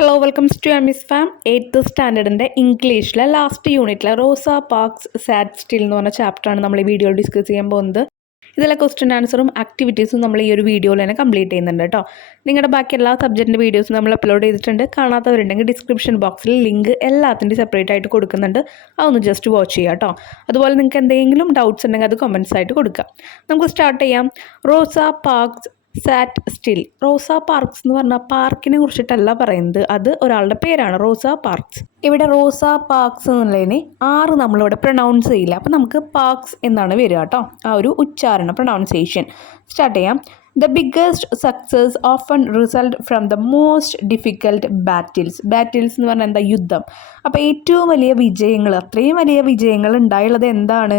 Hello welcomes to Aamis farm. 8th സ്റ്റാൻഡേർഡിൻ്റെ ഇംഗ്ലീഷിലെ last യൂണിറ്റിലെ റോസ പാർക്സ് സാറ്റ് സ്റ്റിൽ എന്ന് പറഞ്ഞ ചാപ്റ്ററാണ് നമ്മൾ ഈ വീഡിയോയിൽ ഡിസ്കസ് ചെയ്യാൻ പോകുന്നത്. ഇതിലെ ക്വസ്റ്റ്യൻ ആൻസറും ആക്ടിവിറ്റീസും നമ്മൾ ഈ ഒരു വീഡിയോയിൽ തന്നെ കംപ്ലീറ്റ് ചെയ്യുന്നുണ്ട് കേട്ടോ. നിങ്ങളുടെ ബാക്കി എല്ലാ സബ്ജക്റ്റിൻ്റെ വീഡിയോസും നമ്മൾ അപ്ലോഡ് ചെയ്തിട്ടുണ്ട്. കാണാത്തവരുണ്ടെങ്കിൽ ഡിസ്ക്രിപ്ഷൻ ബോക്സിൽ ലിങ്ക് എല്ലാത്തിൻ്റെയും സെപ്പറേറ്റ് ആയിട്ട് കൊടുക്കുന്നുണ്ട്. അതൊന്ന് ജസ്റ്റ് വാച്ച് ചെയ്യുക കേട്ടോ. അതുപോലെ നിങ്ങൾക്ക് എന്തെങ്കിലും ഡൗട്ട്സ് ഉണ്ടെങ്കിൽ അത് കമൻറ്റ്സ് ആയിട്ട് കൊടുക്കുക. നമുക്ക് സ്റ്റാർട്ട് ചെയ്യാം. റോസ പാർക്സ് സാറ്റ് സ്റ്റിൽ. റോസ പാർക്സ് എന്ന് പറഞ്ഞാൽ പാർക്കിനെ കുറിച്ചിട്ടല്ല പറയുന്നത്, അത് ഒരാളുടെ പേരാണ് റോസ പാർക്സ്. ഇവിടെ റോസ പാർക്സ് എന്നുള്ളതിന് നമ്മളിവിടെ പ്രൊനൗൺസ് ചെയ്യില്ല, അപ്പം നമുക്ക് പാർക്സ് എന്നാണ് വരിക കേട്ടോ. ആ ഒരു ഉച്ചാരണം, പ്രൊനൗൺസിയേഷൻ. സ്റ്റാർട്ട് ചെയ്യാം. The biggest success often result from the most difficult battles. Battles എന്ന് പറഞ്ഞാൽ എന്താ? യുദ്ധം. അപ്പോൾ ഏറ്റവും വലിയ വിജയങ്ങൾ, അത്രയും വലിയ വിജയങ്ങൾ ഉണ്ടായുള്ളത് എന്താണ്?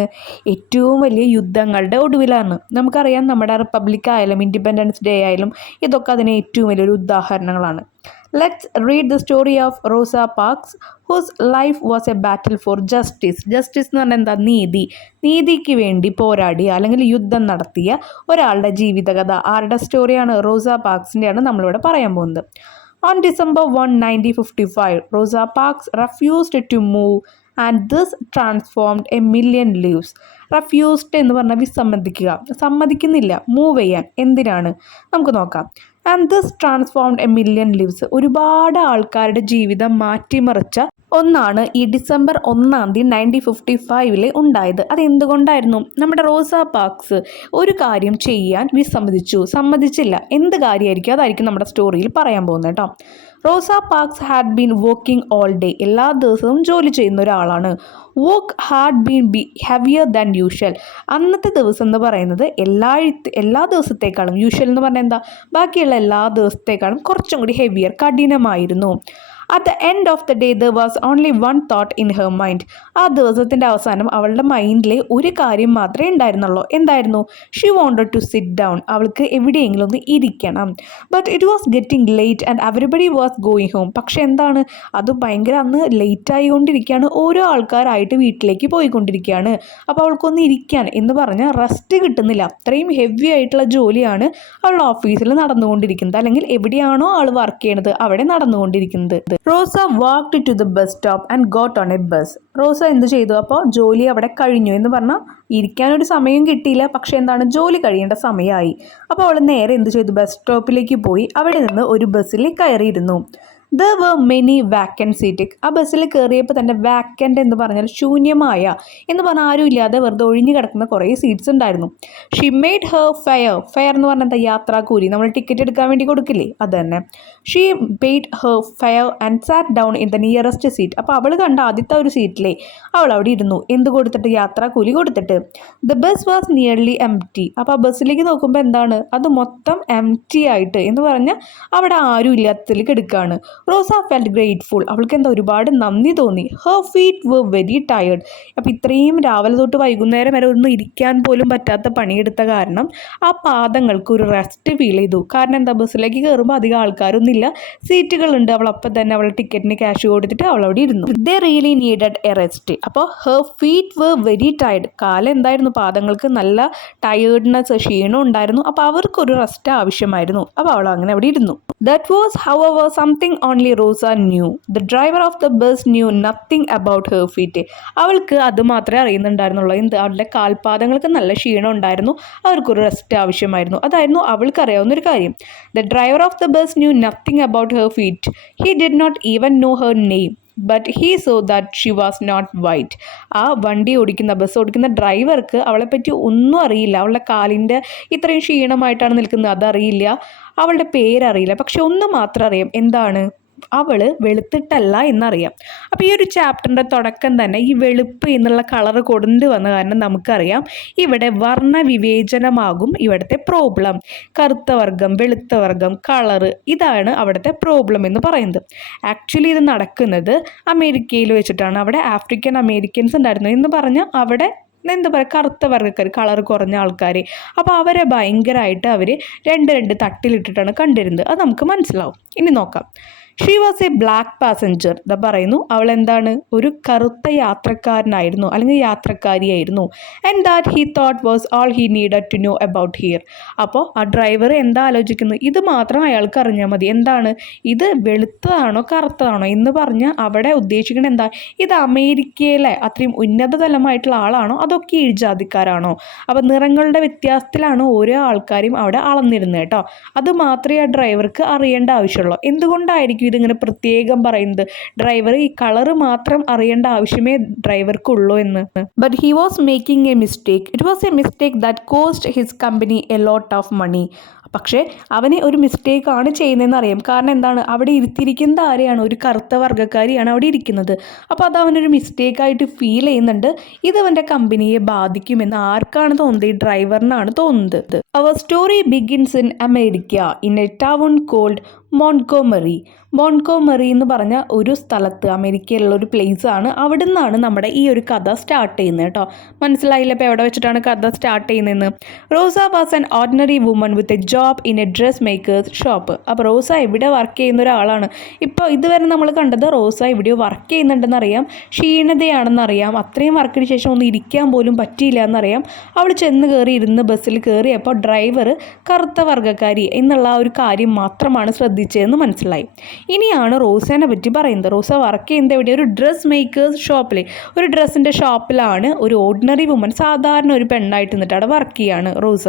ഏറ്റവും വലിയ യുദ്ധങ്ങളുടെ ഒടുവിലാണ്. നമുക്കറിയാം, നമ്മുടെ റിപ്പബ്ലിക് ആയാലും ഇൻഡിപെൻഡൻസ് ഡേ ആയാലും ഇതൊക്കെ അതിന് ഏറ്റവും വലിയൊരു ഉദാഹരണങ്ങളാണ്. Let's read the story of Rosa Parks, whose life was a battle for justice. Justice എന്ന് പറഞ്ഞാൽ എന്താ? നീതി. നീതിക്ക് വേണ്ടി പോരാടിയ അല്ലെങ്കിൽ യുദ്ധം നടത്തിയ ഒരാളുടെ ജീവിതകഥ. ആരുടെ സ്റ്റോറിയാണ്? റോസ പാർക്സിൻ്റെയാണ് നമ്മളിവിടെ പറയാൻ പോകുന്നത്. On December 1, 1955, Rosa Parks refused to move and this transformed a million lives. Refused എന്ന് പറഞ്ഞാൽ വിസമ്മതിക്കുക, സമ്മതിക്കുന്നില്ല മൂവ് ചെയ്യാൻ. എന്തിനാണ്? നമുക്ക് നോക്കാം. And this transformed A million lives. ഒരുപാട് ആൾക്കാരുടെ ജീവിതം മാറ്റിമറിച്ച ഒന്നാണ് ഈ ഡിസംബർ 1 1955 ഉണ്ടായത്. അതെന്തുകൊണ്ടായിരുന്നു? നമ്മുടെ റോസ പാർക്സ് ഒരു കാര്യം ചെയ്യാൻ സമ്മതിച്ചില്ല. എന്ത് കാര്യമായിരിക്കും? അതായിരിക്കും നമ്മുടെ സ്റ്റോറിയിൽ പറയാൻ പോകുന്നത് കേട്ടോ. Rosa Parks had been working all day. എല്ലാ ദിവസവും ജോലി ചെയ്യുന്ന ഒരാളാണ്. Work had been heavier than usual. അന്നത്തെ ദിവസം എന്ന് പറയുന്നത് എല്ലാ ദിവസത്തേക്കാളും, യൂഷ്വൽ എന്ന് പറഞ്ഞാൽ എന്താ? ബാക്കിയുള്ള എല്ലാ ദിവസത്തേക്കാളും കുറച്ചും കൂടി heavier, കഠിനമായിരുന്നു. At the end of the day, there was only one thought in her mind. ആ ദിവസത്തിൻ്റെ അവസാനം അവളുടെ മൈൻഡിൽ ഒരു കാര്യം മാത്രമേ ഉണ്ടായിരുന്നുള്ളൂ. എന്തായിരുന്നു? She wanted to sit down. അവൾക്ക് എവിടെയെങ്കിലും ഒന്ന് ഇരിക്കണം. But it was getting late and everybody was going home. പക്ഷേ എന്താണ്? അത് ഭയങ്കര അന്ന് ലേറ്റ് ആയിക്കൊണ്ടിരിക്കുകയാണ്. ഓരോ ആൾക്കാരായിട്ട് വീട്ടിലേക്ക് പോയിക്കൊണ്ടിരിക്കുകയാണ്. അപ്പോൾ അവൾക്കൊന്ന് ഇരിക്കാൻ എന്ന് പറഞ്ഞാൽ റെസ്റ്റ് കിട്ടുന്നില്ല. അത്രയും ഹെവി ആയിട്ടുള്ള ജോലിയാണ് അവളുടെ ഓഫീസിൽ നടന്നുകൊണ്ടിരിക്കുന്നത്, അല്ലെങ്കിൽ എവിടെയാണോ ആൾ വർക്ക് ചെയ്യണത് അവിടെ നടന്നുകൊണ്ടിരിക്കുന്നത്. Rosa walked to the bus stop and got on a bus. Rosa എന്ത് ചെയ്തു? അപ്പോൾ ജോലി അവിടെ കഴിഞ്ഞു എന്ന് പറഞ്ഞാൽ ഇരിക്കാനൊരു സമയം കിട്ടിയില്ല, പക്ഷേ എന്താണ്? ജോലി കഴിയേണ്ട സമയമായി. അപ്പോൾ അവൾ നേരെ എന്ത് ചെയ്തു? ബസ് സ്റ്റോപ്പിലേക്ക് പോയി അവിടെ നിന്ന് ഒരു ബസ്സിൽ കയറിയിരുന്നു. There were many vacant seats. ആ ബസ്സിൽ കയറിയപ്പോൾ തന്നെ വാക്കൻ്റ് എന്ന് പറഞ്ഞാൽ ശൂന്യമായ എന്ന് പറഞ്ഞാൽ ആരും ഇല്ലാതെ വെറുതെ ഒഴിഞ്ഞു കിടക്കുന്ന കുറേ സീറ്റ്സ് ഉണ്ടായിരുന്നു. ഷി മെയ്ഡ് ഹെർ ഫെയർ എന്ന് പറഞ്ഞാൽ എന്താ? യാത്രാക്കൂലി. നമ്മൾ ടിക്കറ്റ് എടുക്കാൻ വേണ്ടി കൊടുക്കില്ലേ, അത് തന്നെ. She paid her fair and sat down in the nearest seat. അപ്പോൾ അവൾ കണ്ട ആദ്യത്തെ ഒരു സീറ്റിലേ അവൾ അവിടെ ഇരുന്നു. എന്ത് കൊടുത്തിട്ട്? യാത്രാക്കൂലി കൊടുത്തിട്ട്. The bus was nearly empty. അപ്പോൾ ആ ബസ്സിലേക്ക് നോക്കുമ്പോൾ എന്താണ്? അത് മൊത്തം എംപ്റ്റി ആയിട്ട് എന്ന് പറഞ്ഞാൽ അവിടെ ആരും ഇല്ലാത്തതിൽ കിടക്കുകയാണ്. Rosa felt grateful. അവൾക്ക് എന്താ? ഒരുപാട് നന്ദി തോന്നി. Her feet were very tired. അപ്പോൾ ഇത്രയും രാവിലെ തൊട്ട് വൈകുന്നേരം വരെ ഒന്നും ഇരിക്കാൻ പോലും പറ്റാത്ത പണിയെടുത്ത കാരണം ആ പാദങ്ങൾക്ക് ഒരു റെസ്റ്റ് ഫീൽ ചെയ്തു. കാരണം എന്താ? ബസ്സിലേക്ക് കയറുമ്പോൾ അധികം ആൾക്കാരൊന്നുമില്ല, സീറ്റുകളുണ്ട്. അവൾ അപ്പം തന്നെ അവളുടെ ടിക്കറ്റിന് ക്യാഷ് കൊടുത്തിട്ട് അവൾ അവിടെ ഇരുന്നു. They really needed a rest. അപ്പോൾ her feet were very tired. കാലം എന്തായിരുന്നു? പാദങ്ങൾക്ക് നല്ല ടയേർഡ്നെസ്, ക്ഷീണം ഉണ്ടായിരുന്നു. അപ്പോൾ അവർക്കൊരു റെസ്റ്റ് ആവശ്യമായിരുന്നു. അപ്പോൾ അവൾ അങ്ങനെ അവിടെ ഇരുന്നു. That was, however, something only Rosa knew. The driver of the bus knew nothing about her feet. അവൾക്ക് അത് മാത്രമേ അറിയുന്നുണ്ടായിരുന്നുള്ളൂ. എന്ത്? അവളുടെ കാൽപാദങ്ങൾക്ക് നല്ല ക്ഷീണം ഉണ്ടായിരുന്നു, അവർക്കൊരു റെസ്റ്റ് ആവശ്യമായിരുന്നു. അതായിരുന്നു അവൾക്ക് അറിയാവുന്നൊരു കാര്യം. The driver of the bus knew nothing about her feet. He did not even know her name. But he saw that she was not white. ആ ബസ് ഓടിക്കുന്ന ഡ്രൈവർക്ക് അവളെപ്പറ്റി ഒന്നും അറിയില്ല. അവളുടെ കാലിൻ്റെ ഇത്രയും ക്ഷീണമായിട്ടാണ് നിൽക്കുന്നത്, അതറിയില്ല. അവളുടെ പേരറിയില്ല. പക്ഷെ ഒന്ന് മാത്രം അറിയാം. എന്താണ്? അവൾ വെളുത്തിട്ടല്ല എന്നറിയാം. അപ്പോൾ ഈ ഒരു ചാപ്റ്ററിൻ്റെ തുടക്കം തന്നെ ഈ വെളുപ്പ് എന്നുള്ള കളറ് കൊണ്ടുവന്ന കാരണം നമുക്കറിയാം ഇവിടെ വർണ്ണവിവേചനമാകും ഇവിടുത്തെ പ്രോബ്ലം. കറുത്ത വർഗം, വെളുത്ത വർഗം, കളറ്, ഇതാണ് അവിടുത്തെ പ്രോബ്ലം എന്ന് പറയുന്നത്. ആക്ച്വലി ഇത് നടക്കുന്നത് അമേരിക്കയിൽ വെച്ചിട്ടാണ്. അവിടെ ആഫ്രിക്കൻ അമേരിക്കൻസ് ഉണ്ടായിരുന്നു എന്ന് പറഞ്ഞാൽ അവിടെ എന്താ പറയുക, കറുത്ത വർഗ്ഗക്കാർ, കളർ കുറഞ്ഞ ആൾക്കാർ. അപ്പോൾ അവരെ ഭയങ്കരമായിട്ട് അവർ രണ്ട് തട്ടിലിട്ടിട്ടാണ് കണ്ടിരുന്നത്. അത് നമുക്ക് മനസ്സിലാവും. ഇനി നോക്കാം. She was a black passenger. ഇതാ പറയുന്നു അവൾ എന്താണ്, ഒരു കറുത്ത യാത്രക്കാരനായിരുന്നു അല്ലെങ്കിൽ യാത്രക്കാരിയായിരുന്നു. And that he thought was all he needed to know about here. അപ്പോൾ ആ ഡ്രൈവർ എന്താ ആലോചിക്കുന്നത്, ഇത് മാത്രം അയാൾക്ക് അറിഞ്ഞാൽ മതി. എന്താണ് ഇത്, വെളുത്തതാണോ കറുത്തതാണോ എന്ന് പറഞ്ഞാൽ അവിടെ ഉദ്ദേശിക്കുന്നത് എന്താ, ഇത് അമേരിക്കയിലെ അത്രയും ഉന്നത തലമായിട്ടുള്ള ആളാണോ അതോ കീഴ്ജാതിക്കാരാണോ. അപ്പോൾ നിറങ്ങളുടെ വ്യത്യാസത്തിലാണ് ഓരോ ആൾക്കാരും അവിടെ അളന്നിരുന്നത് കേട്ടോ. അത് മാത്രമേ ആ ഡ്രൈവർക്ക് അറിയേണ്ട ആവശ്യമുള്ളൂ. എന്തുകൊണ്ടായിരിക്കും ഇതിങ്ങനെ പ്രത്യേകം പറയുന്നത്, ഡ്രൈവർ ഈ കളറ് മാത്രം അറിയേണ്ട ആവശ്യമേ ഡ്രൈവർക്കുള്ളൂ എന്ന്. But he was making a mistake. It was a mistake that cost his company a lot of money. പക്ഷേ അവനെ ഒരു മിസ്റ്റേക്കാണ് ചെയ്യുന്നതെന്ന് അറിയാം. കാരണം എന്താണ്, അവിടെ ഇരുത്തിയിരിക്കുന്നത് ആരെയാണ്, ഒരു കറുത്ത വർഗ്ഗക്കാരിയാണ് അവിടെ ഇരിക്കുന്നത്. അപ്പോൾ അത് അവനൊരു മിസ്റ്റേക്കായിട്ട് ഫീൽ ചെയ്യുന്നുണ്ട്. ഇത് അവൻ്റെ കമ്പനിയെ ബാധിക്കുമെന്ന് ആർക്കാണ് തോന്നുന്നത്, ഈ ഡ്രൈവറിനാണ് തോന്നുന്നത്. അവർ story begins in America in a town called Montgomery എന്ന് പറഞ്ഞ ഒരു സ്ഥലത്ത്, അമേരിക്കയിലുള്ള ഒരു പ്ലേസ് ആണ്. അവിടെ നിന്നാണ് നമ്മുടെ ഈ ഒരു കഥ സ്റ്റാർട്ട് ചെയ്യുന്നത് കേട്ടോ. മനസ്സിലായില്ല ഇപ്പോൾ എവിടെ വെച്ചിട്ടാണ് കഥ സ്റ്റാർട്ട് ചെയ്യുന്നതെന്ന്. Rosa was an ordinary woman with a job in a dress makers shop. അപ്പോൾ റോസ ഇവിടെ വർക്ക് ചെയ്യുന്ന ഒരാളാണ്. ഇപ്പോൾ ഇതുവരെ നമ്മൾ കണ്ടത് റോസ എവിടെയോ വർക്ക് ചെയ്യുന്നുണ്ടെന്നറിയാം, ക്ഷീണതയാണെന്നറിയാം, അത്രയും വർക്കിന് ശേഷം ഒന്ന് ഇരിക്കാൻ പോലും പറ്റിയില്ല എന്നറിയാം. അവൾ ചെന്ന് കയറി ഇരുന്ന് ബസ്സിൽ കയറിയപ്പോൾ ഡ്രൈവർ കറുത്ത വർഗ്ഗക്കാരി എന്നുള്ള ആ ഒരു കാര്യം മാത്രമാണ് ശ്രദ്ധിച്ചതെന്ന് മനസ്സിലായി. ഇനിയാണ് റോസേനെ പറ്റി പറയുന്നത്. റോസ വർക്ക് ചെയ്യുന്നത് എവിടെ, ഒരു ഡ്രസ് മേക്കേഴ്സ് ഷോപ്പിൽ, ഒരു ഡ്രസ്സിൻ്റെ ഷോപ്പിലാണ്. ഒരു ഓർഡിനറി വുമൺ, സാധാരണ ഒരു പെണ്ണായിട്ട് നിന്നിട്ട് അവിടെ വർക്ക് ചെയ്യാണ് Rosa.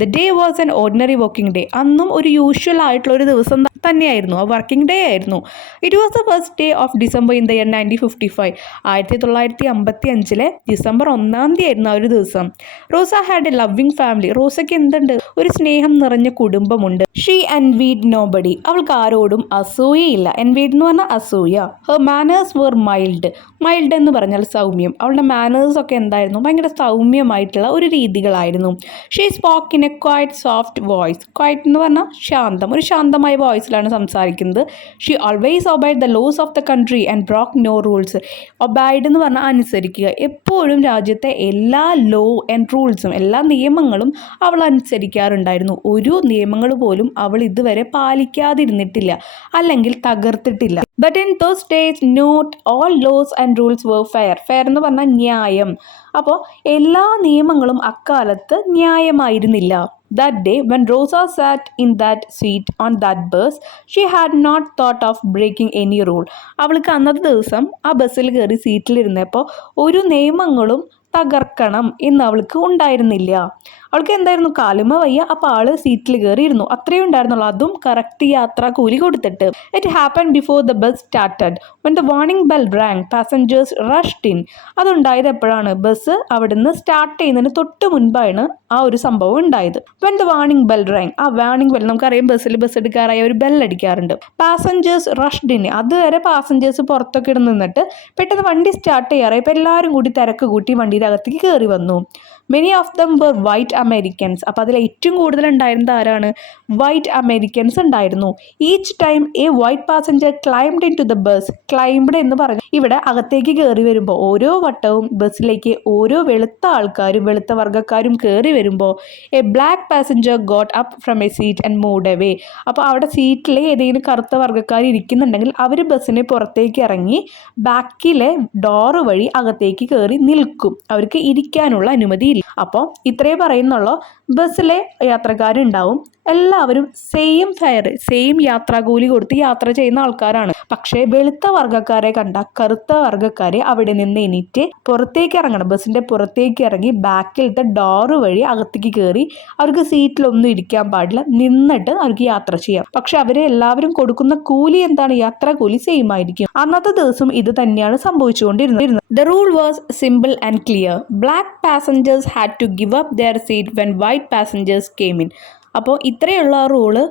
The day was an ordinary working day. അന്നും ഒരു യൂഷ്വൽ ആയിട്ടുള്ള ഒരു ദിവസം തന്നെയായിരുന്നു, ആ വർക്കിംഗ് ഡേ ആയിരുന്നു. It was the first day of December in the year 1955. 1955 December 1 ആയിരുന്നു ആ ഒരു ദിവസം. Rosa had a loving family. റോസയ്ക്ക് എന്തുണ്ട്, ഒരു സ്നേഹം നിറഞ്ഞ കുടുംബമുണ്ട്. She എൻവീഡ് nobody. അവൾക്ക് ആരോടും അസൂയയില്ല. എൻവീഡ് എന്ന് പറഞ്ഞാൽ അസൂയ. Her manners were mild. Mild എന്ന് പറഞ്ഞാൽ സൗമ്യം. അവളുടെ മാനേഴ്സ് ഒക്കെ എന്തായിരുന്നു, ഭയങ്കര സൗമ്യമായിട്ടുള്ള ഒരു രീതികളായിരുന്നു. She spoke in a quiet soft voice. Quiet എന്ന് പറഞ്ഞാൽ ശാന്തം, ഒരു ശാന്തമായ വോയിസിലാണ് സംസാരിക്കുന്നത്. She always obeyed the laws of the country and broke no rules. Obeyed എന്ന് പറഞ്ഞാൽ അനുസരിക്കുക. എപ്പോഴും രാജ്യത്തെ എല്ലാ ലോ ആൻഡ് റൂൾസും, എല്ലാ നിയമങ്ങളും അവൾ അനുസരിക്കാറുണ്ടായിരുന്നു. ഒരു നിയമങ്ങൾ പോലും അവൾ ഇതുവരെ പാലിക്കാതിരുന്നിട്ടില്ല, അല്ലെങ്കിൽ തകർത്തിട്ടില്ല. But in those days not all laws and rules were fair. Fair എന്ന് പറഞ്ഞാൽ ന്യായം. അപ്പോൾ എല്ലാ നിയമങ്ങളും അക്കാലത്ത് ന്യായമായിരുന്നില്ല. That day, when Rosa sat in that seat on that bus, she had not thought of breaking any rule. അവൾക്ക് അന്നത്തെ ദിവസം ആ ബസ്സിൽ കയറി സീറ്റിലിരുന്നപ്പോൾ ഒരു നിയമങ്ങളും തകർക്കണം എന്ന് അവൾക്ക് ഉണ്ടായിരുന്നില്ല. അവൾക്ക് എന്തായിരുന്നു, കാലുമ വയ്യ, അപ്പോൾ ആള് സീറ്റിൽ കയറിയിരുന്നു, അത്രയും ഉണ്ടായിരുന്നുള്ളൂ. അതും കറക്റ്റ് യാത്രാ കൂലി കൊടുത്തിട്ട്. It happen before the bus started when the warning bell rang passengers rushed in. അതുണ്ടായത് എപ്പോഴാണ്, ബസ് അവിടുന്ന് സ്റ്റാർട്ട് ചെയ്യുന്നതിന് തൊട്ട് മുൻപാണ് ആ ഒരു സംഭവം ഉണ്ടായത്. When the warning bell rang, ആ വാർണിംഗ് ബെൽ നമുക്കറിയാം, ബസ്സിൽ ബസ് എടുക്കാറായ ഒരു ബെൽ അടിക്കാറുണ്ട്. പാസഞ്ചേഴ്സ് റഷ്ഡ് ഇൻ, അതുവരെ പാസഞ്ചേഴ്സ് പുറത്തൊക്കെ ഇട നിന്നിട്ട് പെട്ടെന്ന് വണ്ടി സ്റ്റാർട്ട് ചെയ്യാറായി. ഇപ്പോൾ എല്ലാവരും കൂടി തിരക്ക് കൂട്ടി വണ്ടിയുടെ അകത്തേക്ക് കയറി വന്നു. Many of them were white Americans. അപ്പോൾ അതിൽ ഏറ്റവും കൂടുതൽ ഉണ്ടായിരുന്നത് ആരാണ്, വൈറ്റ് അമേരിക്കൻസ് ഉണ്ടായിരുന്നു. Each time a white passenger climbed in to the bus. Climbed എന്ന് പറഞ്ഞാൽ ഇവിടെ അകത്തേക്ക് കയറി വരുമ്പോൾ, ഓരോ വട്ടവും ബസ്സിലേക്ക് ഓരോ വെളുത്ത ആൾക്കാരും വെളുത്ത വർഗ്ഗക്കാരും കയറി വരുമ്പോൾ A black passenger got up from A seat and moved away. അപ്പോൾ അവിടെ സീറ്റിൽ ഏതെങ്കിലും കറുത്ത വർഗ്ഗക്കാർ ഇരിക്കുന്നുണ്ടെങ്കിൽ അവർ ബസ്സിനെ പുറത്തേക്ക് ഇറങ്ങി ബാക്കിലെ ഡോറ് വഴി അകത്തേക്ക് കയറി നിൽക്കും. അവർക്ക് ഇരിക്കാനുള്ള അനുമതി. അപ്പോൾ ഇത്രേ പറയുന്നുള്ളൂ. ബസ്സിലെ യാത്രക്കാരുണ്ടാവും, എല്ലാവരും സെയിം ഫെയർ, സെയിം യാത്രാകൂലി കൊടുത്ത് യാത്ര ചെയ്യുന്ന ആൾക്കാരാണ്. പക്ഷേ വെളുത്ത വർഗ്ഗക്കാരെ കണ്ട കറുത്ത വർഗ്ഗക്കാരെ അവിടെ നിന്ന് എണീറ്റ് പുറത്തേക്ക് ഇറങ്ങണം. ബസ്സിന്റെ പുറത്തേക്ക് ഇറങ്ങി ബാക്കിലത്തെ ഡോറ് വഴി അകത്തേക്ക് കയറി. അവർക്ക് സീറ്റിലൊന്നും ഇരിക്കാൻ പാടില്ല, നിന്നിട്ട് അവർക്ക് യാത്ര ചെയ്യാം. പക്ഷെ അവരെ എല്ലാവരും കൊടുക്കുന്ന കൂലി എന്താണ്, യാത്രാ കൂലി സെയിം ആയിരിക്കും. അന്നത്തെ ദിവസം ഇത് തന്നെയാണ് സംഭവിച്ചുകൊണ്ടിരുന്നത്. The rule was simple and clear. Black passengers had to give up their seat when white passengers came in. അപ്പോൾ ഇത്രയുള്ള റൂള്,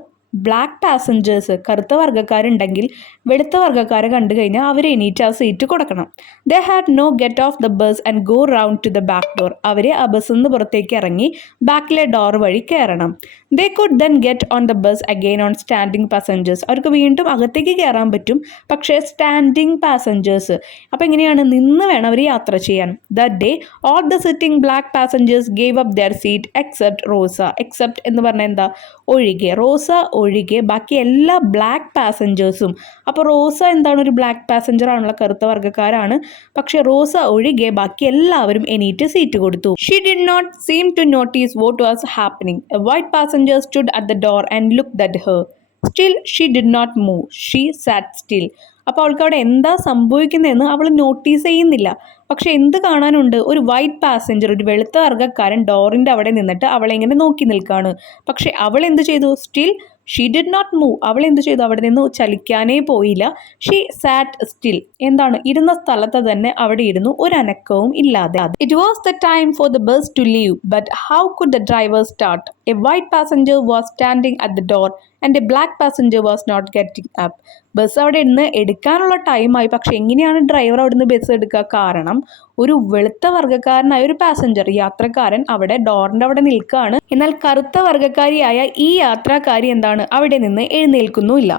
ബ്ലാക്ക് പാസഞ്ചേഴ്സ് കറുത്ത വർഗ്ഗക്കാരുണ്ടെങ്കിൽ വെളുത്ത വർഗ്ഗക്കാരെ കണ്ടു കഴിഞ്ഞാൽ അവർ എണീറ്റ് ആ സീറ്റ് കൊടുക്കണം. They had no get off the bus and go round to the back door. അവർ ആ ബസ്സിൽ നിന്ന് പുറത്തേക്ക് ഇറങ്ങി ബാക്കിലെ ഡോർ വഴി കയറണം. They could then get on the bus again on standing passengers. അവർക്ക് വീണ്ടും അകത്തേക്ക് കയറാൻ പറ്റും, പക്ഷേ സ്റ്റാൻഡിങ് പാസഞ്ചേഴ്സ്, അപ്പോൾ എങ്ങനെയാണ്, നിന്ന് വേണം അവർ യാത്ര ചെയ്യാൻ. That day all the sitting black passengers gave up their seat except Rosa. Except എന്ന് പറഞ്ഞാൽ എന്താ, ഒഴികെ, റോസ ഒഴികെ ബാക്കി എല്ലാ ബ്ലാക്ക് പാസഞ്ചേഴ്സും. അപ്പോൾ റോസ എന്താണ്, ഒരു ബ്ലാക്ക് പാസഞ്ചർ ആണുള്ള, കറുത്ത വർഗ്ഗക്കാരാണ്, പക്ഷേ റോസ ഒഴികെ ബാക്കി എല്ലാവരും എണീറ്റ് സീറ്റ് കൊടുത്തു. She did not seem to notice what was happening. A white passenger stood at the door and looked at her. Still she did not move. She sat still. അപ്പോൾ അവൾക്ക് അവിടെ എന്താ സംഭവിക്കുന്നതെന്ന് അവൾ നോട്ടീസ് ചെയ്യുന്നില്ല. പക്ഷെ എന്ത് കാണാനുണ്ട്, ഒരു വൈറ്റ് പാസഞ്ചർ, ഒരു വെളുത്ത വർഗ്ഗക്കാരൻ ഡോറിൻ്റെ അവിടെ നിന്നിട്ട് അവളെ ഇങ്ങനെ നോക്കി നിൽക്കുകയാണ്. പക്ഷെ അവൾ എന്ത് ചെയ്തു, still she did not move. അവൾ എന്ത് ചെയ്തു, അവിടെ നിന്ന് ചലിക്കാനേ പോയില്ല. ഷീ സാറ്റ് സ്റ്റിൽ, എന്താണ്, ഇരുന്ന സ്ഥലത്ത് തന്നെ അവിടെ ഇരുന്നു, ഒരു അനക്കവും ഇല്ലാതെ. It was the time for the bus to leave, but how could the driver start? A white passenger was standing at the door and a black passenger was not getting up. Bus അവിടെ ഇരുന്ന് എടുക്കാനുള്ള ടൈമായി, പക്ഷെ എങ്ങനെയാണ് driver അവിടെ നിന്ന് bus എടുക്കുക? കാരണം ഒരു വെളുത്ത വർഗ്ഗക്കാരനായ ഒരു പാസഞ്ചർ, യാത്രക്കാരൻ അവിടെ ഡോറിൻ്റെ അവിടെ നിൽക്കുകയാണ്. എന്നാൽ കറുത്ത വർഗ്ഗക്കാരിയായ ഈ യാത്രക്കാരി എന്താണ്, അവിടെ നിന്ന് എഴുന്നേൽക്കുന്നുമില്ല.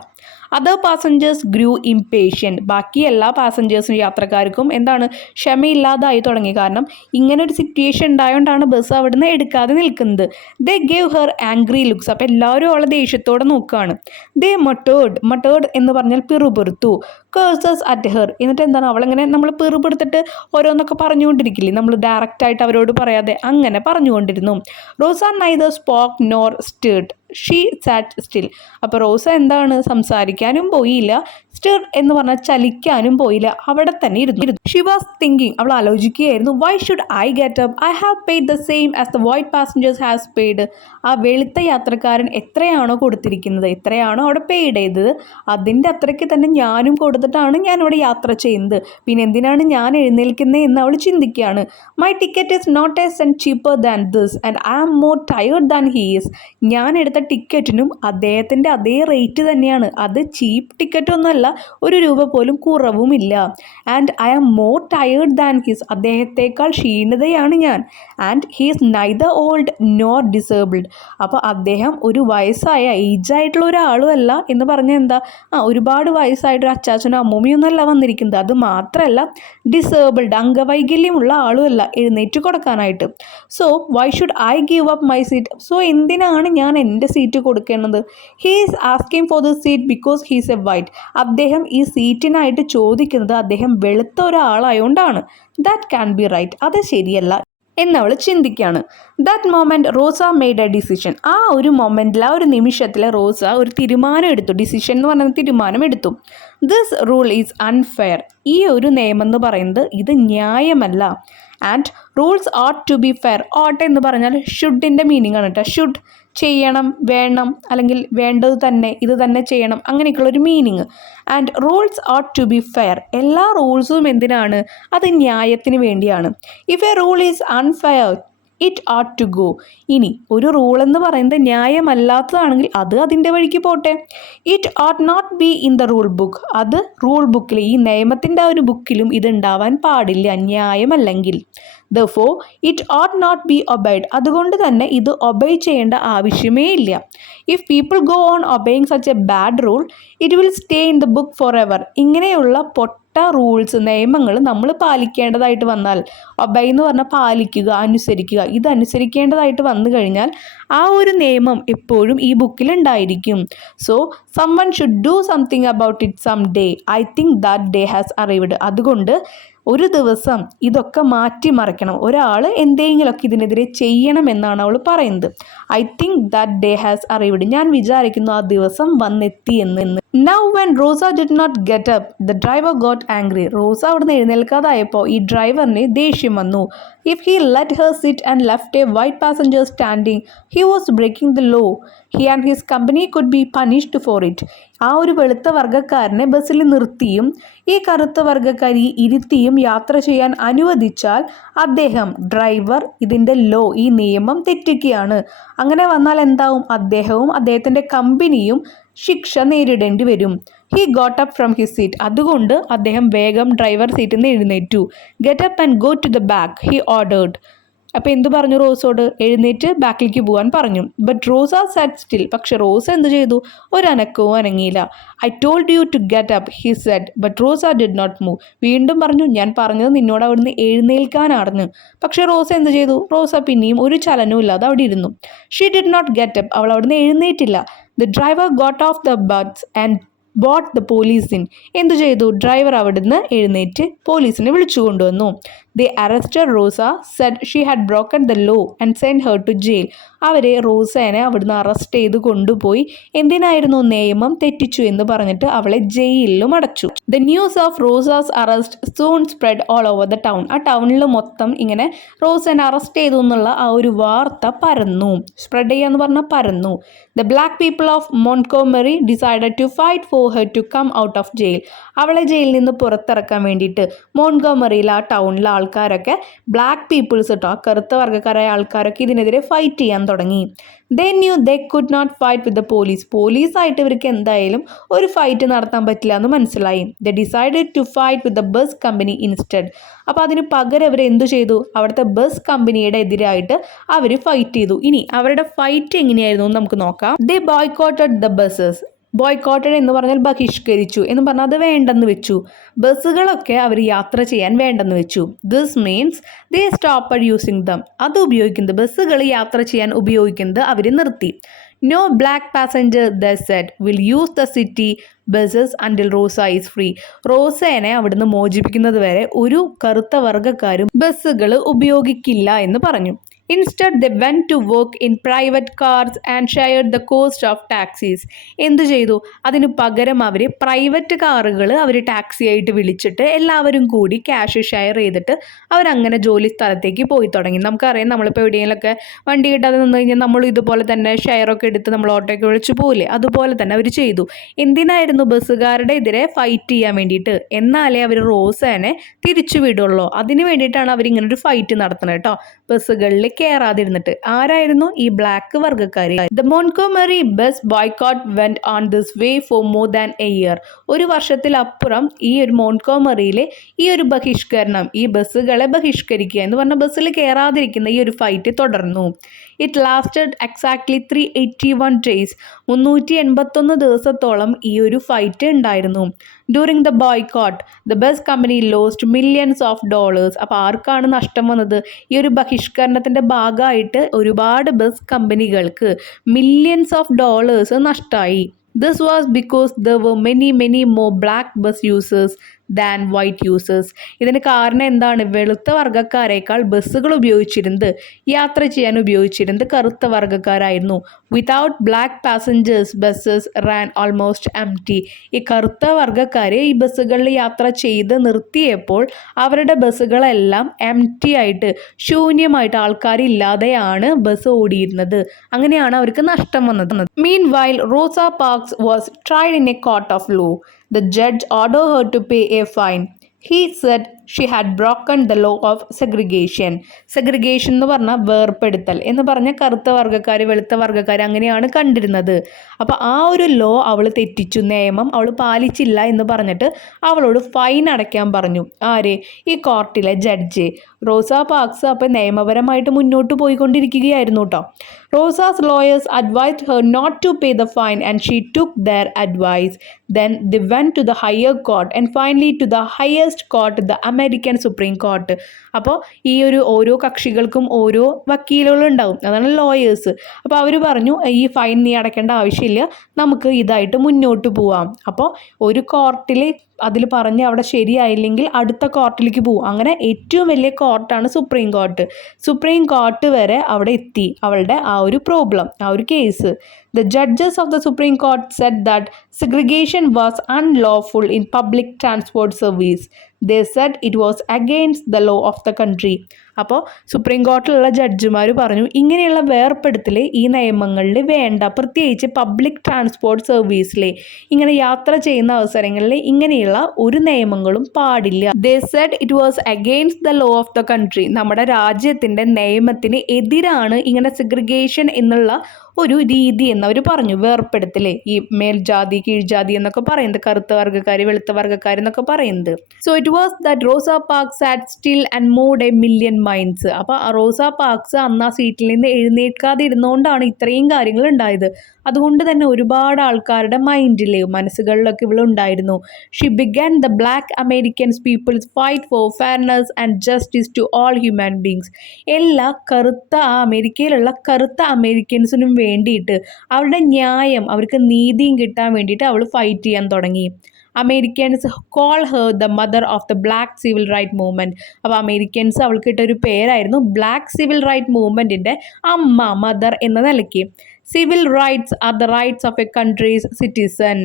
അതർ പാസഞ്ചേഴ്സ് ഗ്രൂ ഇംപേഷ്യൻറ്റ്. ബാക്കി എല്ലാ പാസഞ്ചേഴ്സും, യാത്രക്കാർക്കും എന്താണ്, ക്ഷമയില്ലാതായി തുടങ്ങി. കാരണം ഇങ്ങനെ ഒരു സിറ്റുവേഷൻ ഉണ്ടായതുകൊണ്ടാണ് ബസ് അവിടുന്ന് എടുക്കാതെ നിൽക്കുന്നത്. They gave her angry looks. അപ്പോൾ എല്ലാവരും അവളെ ദേഷ്യത്തോടെ നോക്കുകയാണ്. ദേ മട്ടേഡ് എന്ന് പറഞ്ഞാൽ പിറുപിറുത്തു. Curses at her. എന്നിട്ട് എന്താണ്, അവളങ്ങനെ നമ്മൾ പിറുപിടുത്തിട്ട് ഓരോന്നൊക്കെ പറഞ്ഞുകൊണ്ടിരിക്കില്ലേ, നമ്മൾ ഡയറക്റ്റായിട്ട് അവരോട് പറയാതെ അങ്ങനെ പറഞ്ഞുകൊണ്ടിരുന്നു. Rosa neither spoke nor stirred. She sat still. അപ്പോൾ റോസ എന്താണ്, സംസാരിക്കാനും പോയില്ല, സ്റ്റിർ എന്ന് പറഞ്ഞാൽ ചലിക്കാനും പോയില്ല, അവിടെ തന്നെ ഇരുന്നു. She was thinking. അവൾ ആലോചിക്കുകയായിരുന്നു, why should I get up? I have paid the same as the white passengers has paid. ആ വെളുത്ത യാത്രക്കാരൻ എത്രയാണോ കൊടുത്തിരിക്കുന്നത്, എത്രയാണോ അവിടെ പെയ്ഡ് ചെയ്തത്, അതിൻ്റെ അത്രയ്ക്ക് തന്നെ ഞാനും കൊടുത്തിട്ടാണ് ഞാൻ അവിടെ യാത്ര ചെയ്യുന്നത്. പിന്നെ എന്തിനാണ് ഞാൻ എഴുന്നേൽക്കുന്നത് എന്ന് അവൾ ചിന്തിക്കുകയാണ്. My ticket is not a cent cheaper than this and I am more tired than he is. ഞാൻ എടുത്ത ടിക്കറ്റിനും അദ്ദേഹത്തിൻ്റെ അതേ റേറ്റ് തന്നെയാണ്. അത് ചീപ്പ് ടിക്കറ്റ് ഒന്നുമല്ല, ഒരു രൂപ പോലും കുറവുമില്ല. And I am more tired than his. അദ്ദേഹത്തെക്കാൾ ക്ഷീണിതയാണ് ഞാൻ. And he is neither old nor disabled. അപ്പോൾ അദ്ദേഹം ഒരു വയസ്സായ ഏജായിട്ടുള്ള ഒരാളും അല്ല എന്ന് പറഞ്ഞാൽ എന്താ, ഒരുപാട് വയസ്സായിട്ടൊരു അച്ചാച്ചനോ അമ്മൂമ്മയൊന്നും അല്ല വന്നിരിക്കുന്നത്. അത് മാത്രമല്ല ഡിസേബിൾഡ്, അംഗവൈകല്യമുള്ള ആളുമല്ല എഴുന്നേറ്റ് കൊടുക്കാനായിട്ട്. So why should I give up my seat? So എന്തിനാണ് ഞാൻ എൻ്റെ സീറ്റ് കൊടുക്കേണ്ടത്? He is asking for the seat because he's a white. അദ്ദേഹം ഈ സീറ്റിനായിട്ട് ചോദിക്കുന്നത് അദ്ദേഹം വെളുത്ത ഒരാളായതുകൊണ്ടാണ്. That can be right. അത് ശരിയല്ല എന്നവൾ ചിന്തിക്കുകയാണ്. That moment Rosa made a decision. ആ ഒരു മൊമെൻറ്റിൽ, ആ ഒരു നിമിഷത്തിൽ റോസ ഒരു തീരുമാനം എടുത്തു. ഡിസിഷൻ എന്ന് പറയുന്ന തീരുമാനം എടുത്തു. This rule is unfair. ഈ ഒരു നിയമം എന്ന് പറയുന്നത് ഇത് ന്യായമല്ല. And rules ought to be fair. ought എന്ന് പറഞ്ഞാൽ ഷുഡിൻ്റെ മീനിങ് ആണ് കേട്ടോ. ഷുഡ് ചെയ്യണം, വേണം, അല്ലെങ്കിൽ വേണ്ടത് തന്നെ, ഇത് തന്നെ ചെയ്യണം, അങ്ങനെയൊക്കെയുള്ളൊരു meaning. And rules ought to be fair. എല്ലാ റൂൾസും എന്തിനാണ്, അത് ന്യായത്തിന് വേണ്ടിയാണ്. If a rule is unfair it ought to go. ഇനി ഒരു റൂൾ എന്ന് പറയുന്നത് ന്യായമല്ലാത്തതാണെങ്കിൽ അത് അതിൻ്റെ വഴിക്ക് പോട്ടെ. It ought not be in the rule book. അത് റൂൾ ബുക്കിൽ, ഈ നിയമത്തിൻ്റെ ആ ഒരു ബുക്കിലും ഇതുണ്ടാവാൻ പാടില്ല, ന്യായമല്ലെങ്കിൽ. Therefore it ought not be obeyed. അതുകൊണ്ട് തന്നെ ഇത് ഒബേ ചെയ്യേണ്ട ആവശ്യമേ ഇല്ല. If people go on obeying such a bad rule, it will stay in the book forever. ഇങ്ങനെയുള്ള പൊട്ട റൂൾസ്, നിയമങ്ങൾ നമ്മൾ പാലിക്കേണ്ടതായിട്ട് വന്നാൽ, ഒബേ എന്ന് പറഞ്ഞാൽ പാലിക്കുക, അനുസരിക്കുക, ഇത് അനുസരിക്കേണ്ടതായിട്ട് വന്നു കഴിഞ്ഞാൽ ആ ഒരു നിയമം എപ്പോഴും ഈ ബുക്കിൽ ഉണ്ടായിരിക്കും. So someone should do something about it someday. I think that day has arrived. അതുകൊണ്ട് ഒരു ദിവസം ഇതൊക്കെ മാറ്റിമറിക്കണം, ഒരാൾ എന്തെങ്കിലുമൊക്കെ ഇതിനെതിരെ ചെയ്യണമെന്നാണ് അവൾ പറയുന്നത്. I think that day has arrived. ഞാൻ വിചാരിക്കുന്നു ആ ദിവസം വന്നെത്തി എന്ന്. Now when Rosa did not get up the driver got angry. Rosa അവിടുന്ന് എഴുന്നേൽക്കാതായപ്പോൾ ഈ ഡ്രൈവറിന് ദേഷ്യം വന്നു. If he let her sit and left a white passenger standing he was breaking the law. He and his company could be punished for it. ആ ഒരു വെളുത്ത വർഗ്ഗക്കാരനെ ബസ്സിൽ നിർത്തിയും ഈ കറുത്ത വർഗ്ഗക്കാരി ഇരുത്തിയും യാത്ര ചെയ്യാൻ അനുവദിച്ചാൽ അദ്ദേഹം, ഡ്രൈവർ, ഇതിൻ്റെ ലോ, ഈ നിയമം തെറ്റിക്കുകയാണ്. അങ്ങനെ വന്നാൽ എന്താവും, അദ്ദേഹവും അദ്ദേഹത്തിൻ്റെ കമ്പനിയും ശിക്ഷ നേരിടേണ്ടി വരും. He got up from his seat. അതുകൊണ്ട് അദ്ദേഹം വേഗം ഡ്രൈവർ സീറ്റിൽ നിന്ന് എഴുന്നേറ്റു. Get up and go to the back he ordered. അപ്പോൾ എന്ത് പറഞ്ഞു റോസോട്? എഴുന്നേറ്റ് ബാക്കിലേക്ക് പോകാൻ പറഞ്ഞു. But Rosa sat still. പക്ഷെ റോസ എന്ത് ചെയ്തു? ഒരനക്കവും അനങ്ങിയില്ല. I told you to get up he said, but Rosa did not move. വീണ്ടും പറഞ്ഞു, ഞാൻ പറഞ്ഞത് നിന്നോട് അവിടുന്ന് എഴുന്നേൽക്കാനാണെന്ന്. പക്ഷെ റോസ എന്ത് ചെയ്തു? റോസ പിന്നെയും ഒരു ചലനവും ഇല്ലാതെ അവിടെ ഇരുന്നു. She did not get up. അവൾ അവിടുന്ന് എഴുന്നേറ്റില്ല. The driver got off the bus and brought the police in. എന്തു ചെയ്തു? ഡ്രൈവർ അവിടുന്ന് എഴുന്നേറ്റ് പോലീസിനെ വിളിച്ചു കൊണ്ടുവന്നു. They arrested Rosa, said she had broken the law and send her to jail. അവരെ റോസേനെ അവിടുന്ന് അറസ്റ്റ് ചെയ്ത് കൊണ്ടുപോയി. എന്തിനായിരുന്നു? നിയമം തെറ്റിച്ചു എന്ന് പറഞ്ഞിട്ട് അവളെ ജയിലിലും അടച്ചു. The news of റോസാസ് arrest soon spread all over the town. ആ ടൗണിൽ മൊത്തം ഇങ്ങനെ റോസേനെ അറസ്റ്റ് ചെയ്തു എന്നുള്ള ആ ഒരു വാർത്ത പരന്നു. സ്പ്രെഡ് ചെയ്യാന്ന് പറഞ്ഞാൽ പരന്നു. The black people of Montgomery decided to fight for her to come out of jail. അവളെ ജയിലിൽ നിന്ന് പുറത്തിറക്കാൻ വേണ്ടിയിട്ട് മോൺട്ഗോമറിയിൽ ആ ടൗണിലെ ആൾക്കാരൊക്കെ, ബ്ലാക്ക് പീപ്പിൾസ് കേട്ടോ, കറുത്ത വർഗ്ഗക്കാരായ ആൾക്കാരൊക്കെ ഇതിനെതിരെ ഫൈറ്റ് ചെയ്യാൻ തുടങ്ങി. They knew they could not fight with the police. പോലീസായിട്ട് ഇവർക്ക് എന്തായാലും ഒരു ഫൈറ്റ് നടത്താൻ പറ്റില്ല എന്ന് മനസ്സിലായി. They decided to fight with the bus company instead. അപ്പോൾ അതിന് പകരം അവർ എന്തു ചെയ്തു? അവിടുത്തെ ബസ് കമ്പനിയുടെ എതിരായിട്ട് അവർ ഫൈറ്റ് ചെയ്തു. ഇനി അവരുടെ ഫൈറ്റ് എങ്ങനെയായിരുന്നു എന്ന് നമുക്ക് നോക്കാം. ദേ ബോയ്ക്കോട്ടഡ് ദ ബസ്സസ്. ബോയ്ക്കോട്ടഡ് എന്ന് പറഞ്ഞാൽ ബഹിഷ്കരിച്ചു എന്ന് പറഞ്ഞാൽ അത് വേണ്ടെന്ന് വെച്ചു. ബസ്സുകളൊക്കെ അവർ യാത്ര ചെയ്യാൻ വേണ്ടെന്ന് വെച്ചു. This means they stopped using them. അത് ഉപയോഗിക്കുന്നത്, ബസ്സുകൾ യാത്ര ചെയ്യാൻ ഉപയോഗിക്കുന്നത് അവർ നിർത്തി. No black passenger they said will use the city buses until Rosa is free. റോസേനെ അവിടുന്ന് മോചിപ്പിക്കുന്നത് വരെ ഒരു കറുത്ത വർഗ്ഗക്കാരും ബസ്സുകൾ ഉപയോഗിക്കില്ല എന്ന് പറഞ്ഞു. Instead, they went to work in private cars and shared the cost of taxis. എന്തു ചെയ്തു? അതിന് പകരം അവർ പ്രൈവറ്റ് കാറുകൾ അവർ ടാക്സി ആയിട്ട് വിളിച്ചിട്ട് എല്ലാവരും കൂടി ക്യാഷ് ഷെയർ ചെയ്തിട്ട് അവരങ്ങനെ ജോലി സ്ഥലത്തേക്ക് പോയി തുടങ്ങി. നമുക്കറിയാം, നമ്മളിപ്പോൾ എവിടെയെങ്കിലുമൊക്കെ വണ്ടി കിട്ടാതെ നിന്ന് കഴിഞ്ഞാൽ നമ്മൾ ഇതുപോലെ തന്നെ ഷെയറൊക്കെ എടുത്ത് നമ്മൾ ഓട്ടോയ്ക്ക് വിളിച്ച് പോകില്ലേ? അതുപോലെ തന്നെ അവർ ചെയ്തു. എന്തിനായിരുന്നു? ബസ്സുകാരുടെ എതിരെ ഫൈറ്റ് ചെയ്യാൻ വേണ്ടിയിട്ട്. എന്നാലേ അവർ റോസേനെ തിരിച്ചു വിടുള്ളൂ. അതിന് വേണ്ടിയിട്ടാണ് അവരിങ്ങനൊരു ഫൈറ്റ് നടത്തുന്നത് കേട്ടോ, ബസ്സുകളിൽ കയറാതിരുന്നിട്ട്. ആരായിരുന്നു? ഈ ബ്ലാക്ക് വർഗ്ഗക്കാർ. The Montgomery bus boycott went on this way for more than a year. ഒരു വർഷത്തിലപ്പുറം ഈ ഒരു മോൺട്ഗോമറിയിലെ ഈ ഒരു ബഹിഷ്കരണം, ഈ ബസ്സുകളെ ബഹിഷ്കരിക്കുക എന്ന് പറഞ്ഞ ബസ്സിൽ കയറാതിരിക്കുന്ന ഈ ഒരു ഫൈറ്റ് തുടർന്നു. It lasted exactly 381 days. 381 ദിവസത്തോളം ഈ ഒരു ഫൈറ്റ് ഉണ്ടായിരുന്നു. During the boycott the bus company lost millions of dollars. അപ്പോൾ ആർക്കാണ് നഷ്ടം വന്നത്? ഈ ഒരു ബഹിഷ്കരണത്തിൻ്റെ ഭാഗമായിട്ട് ഒരുപാട് ബസ് കമ്പനികൾക്ക് മില്യൺസ് ഓഫ് ഡോളേഴ്സ് നഷ്ടമായി. This was because there were many more black bus users than white users. ഇതിന് കാരണം എന്താണ്? വെളുത്ത വർഗ്ഗക്കാരേക്കാൾ ബസ്സുകൾ ഉപയോഗിച്ചിരുന്നത്, യാത്ര ചെയ്യാൻ ഉപയോഗിച്ചിരുന്നത് കറുത്ത വർഗ്ഗക്കാരായിരുന്നു. Without black passengers buses ran almost empty. ഈ കറുത്ത വർഗ്ഗക്കാരെ ഈ ബസ്സുകളിൽ യാത്ര ചെയ്ത് നിർത്തിയപ്പോൾ അവരുടെ ബസ്സുകളെല്ലാം എംപ്റ്റി ആയിട്ട്, ശൂന്യമായിട്ട്, ആൾക്കാരില്ലാതെയാണ് ബസ് ഓടിയിരുന്നത്. അങ്ങനെയാണ് അവർക്ക് നഷ്ടം വന്നത്. Meanwhile, Rosa Parks was tried in a court of law. The judge ordered her to pay a fine. He said she had broken the law of segregation. Segregation എന്ന് പറഞ്ഞാൽ വേർപ്പെടുത്തൽ എന്ന് പറഞ്ഞാൽ കറുത്ത വർഗ്ഗക്കാർ, വെളുത്ത വർഗ്ഗക്കാർ അങ്ങനെയാണ് കണ്ടിരുന്നത്. അപ്പോൾ ആ ഒരു ലോ അവൾ തെറ്റിച്ചു, നിയമം അവൾ പാലിച്ചില്ല എന്ന് പറഞ്ഞിട്ട് അവളോട് ഫൈൻ അടയ്ക്കാൻ പറഞ്ഞു. ആര്? ഈ കോർട്ടിലെ ജഡ്ജ്. റോസ പാർക്സ് അപ്പോൾ നിയമപരമായിട്ട് മുന്നോട്ട് പോയിക്കൊണ്ടിരിക്കുകയായിരുന്നു കേട്ടോ. റോസാസ് lawyers advised her not to pay the fine and she took their advice. Then they went to the higher court and finally to the highest court, the American Supreme Court. അപ്പോൾ ഈ ഒരു ഓരോ കക്ഷികൾക്കും ഓരോ വക്കീലുകളുണ്ടാവും, അതാണ് ലോയേഴ്സ്. അപ്പോൾ അവർ പറഞ്ഞു, ഈ ഫൈൻ നീ അടയ്ക്കേണ്ട ആവശ്യമില്ല, നമുക്ക് ഇതായിട്ട് മുന്നോട്ട് പോവാം. അപ്പോൾ ഒരു കോർട്ടിൽ അതിൽ പറഞ്ഞ് അവിടെ ശരിയായില്ലെങ്കിൽ അടുത്ത കോർട്ടിലേക്ക് പോകും. അങ്ങനെ ഏറ്റവും വലിയ കോർട്ടാണ് സുപ്രീം കോർട്ട്. സുപ്രീം കോർട്ട് വരെ അവിടെ എത്തി അവളുടെ ആ ഒരു പ്രോബ്ലം, ആ ഒരു case. The judges of the Supreme Court said that segregation was unlawful in public transport service. They said it was against the law of the country. അപ്പോൾ supreme കോർട്ടിലുള്ള ജഡ്ജിമാർ പറഞ്ഞു, ഇങ്ങനെയുള്ള വേർപ്പെടുത്തൽ ഈ നിയമങ്ങളിൽ വേണ്ട, പ്രത്യേകിച്ച് പബ്ലിക് ട്രാൻസ്പോർട്ട് സർവീസിൽ ഇങ്ങനെ യാത്ര ചെയ്യുന്ന അവസരങ്ങളിൽ ഇങ്ങനെയുള്ള ഒരു നിയമങ്ങളും പാടില്ല. They said it was against the law of the country. നമ്മുടെ രാജ്യത്തിൻ്റെ നിയമത്തിന് എതിരാണ് ഇങ്ങനെ സെഗ്രിഗേഷൻ എന്നുള്ള ഒരു രീതി എന്നവർ പറഞ്ഞു, വേർപ്പെടുത്തലേ, ഈ മേൽജാതി കീഴ്ജാതി എന്നൊക്കെ പറയുന്നത്, കറുത്ത വർഗ്ഗക്കാർ വെളുത്ത വർഗ്ഗക്കാർ എന്നൊക്കെ പറയുന്നത്. So it was that Rosa Parks sat still and moved a million minds. അപ്പോൾ റോസ പാർക്സ് അന്ന് ആ സീറ്റിൽ നിന്ന് എഴുന്നേൽക്കാതെ ഇരുന്നുകൊണ്ടാണ് ഇത്രയും കാര്യങ്ങൾ ഉണ്ടായത്. അതുകൊണ്ട് തന്നെ ഒരുപാട് ആൾക്കാരുടെ മൈൻഡിലെ മനസ്സുകളിലൊക്കെ ഇവളുണ്ടായിരുന്നു. She began the black Americans people's fight for fairness and justice to all human beings. എല്ലാ അമേരിക്കയിലുള്ള കറുത്ത അമേരിക്കൻസിനും വേണ്ടിയിട്ട് അവരുടെ ന്യായം, അവർക്ക് നീതിയും കിട്ടാൻ വേണ്ടിയിട്ട് അവൾ ഫൈറ്റ് ചെയ്യാൻ തുടങ്ങി. Americans call her the mother of the black civil right movement. അപ്പോൾ അമേരിക്കൻസ് അവൾക്ക് ഇട്ടൊരു പേരായിരുന്നു ബ്ലാക്ക് സിവിൽ റൈറ്റ് മൂവ്മെൻറ്റിൻ്റെ അമ്മ, മദർ എന്ന നിലയ്ക്ക്. Civil rights are the rights of A countries citizen